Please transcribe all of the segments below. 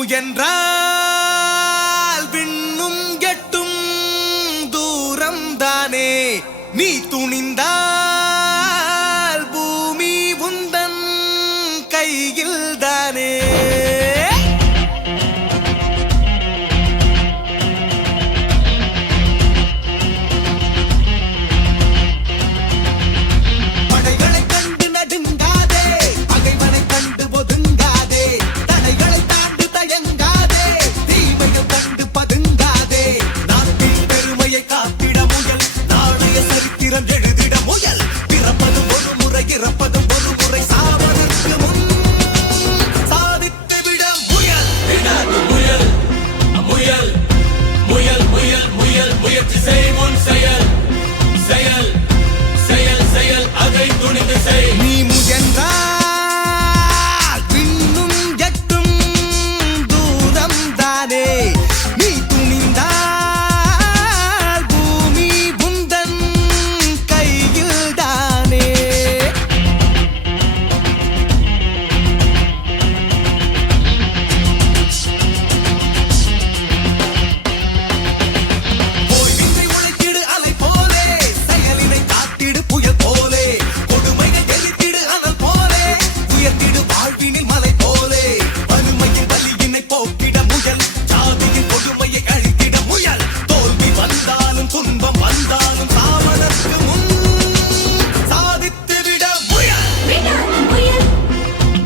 முயன்றால் விண்ணும் எட்டும் தூரம் தானே நீ துணிந்தால் பூமி உந்தன் கையில் தானே நீ முயன்றால் விண்ணும் எட்டும் தூரம் தானே நீ துணிந்தால் பூமி உந்தன் கையில் தானே ஓய்வின்றி உழைத்திடு அலை போலே செயலினை காத்திடு புயல் போலே வாழ்வினில் மலை போலே வறுமையின் வலியினை போக்கிட முயல் சாதியின் கொடுமையை அழித்திட முயல் தோல்வி வந்தாலும் துன்பம் வந்தாலும் சாவதற்கு முன் சாதித்து விட முயல் முயல்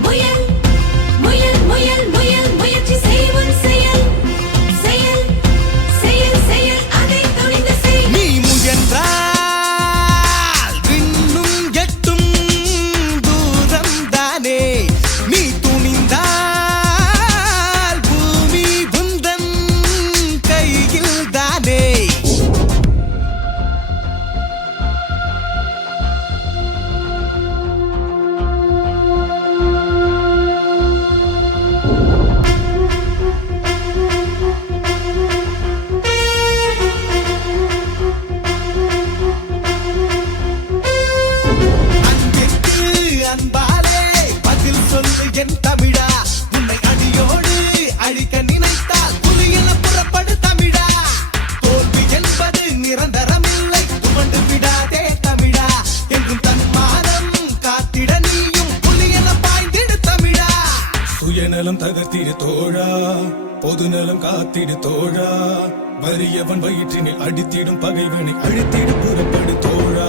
முயல் முயல் முயல் முயற்சி செய்வன் செயல் செயல் செயல் செயல் அதை துணிந்து செய் நீ முயன்றால் விண்ணும் எட்டும் தூரம் தானே நீ துணிந்தால் பூமி உந்தன் கையில் தானே அன்பிற்கு அன்பாலே பதில் சொல்லு என் தமிழா உன்னை அடியோடு அழிக்க நினைத்தால் புலியென புறப்படு தமிழா தோல்வி என்பது நிரந்தரமில்லை துவண்டு விடாதே தமிழா என்றும் தன் மானம் காத்திட நீயும் புலியென பாய்ந்திடு தமிழா சுயநலம் தகர்த்திடு தோழா பொதுநலம் காத்திடு தோழா வறியவன் வயிற்றினை அடித்திடும் பகைவனை அழித்திடு புறப்படு தோழா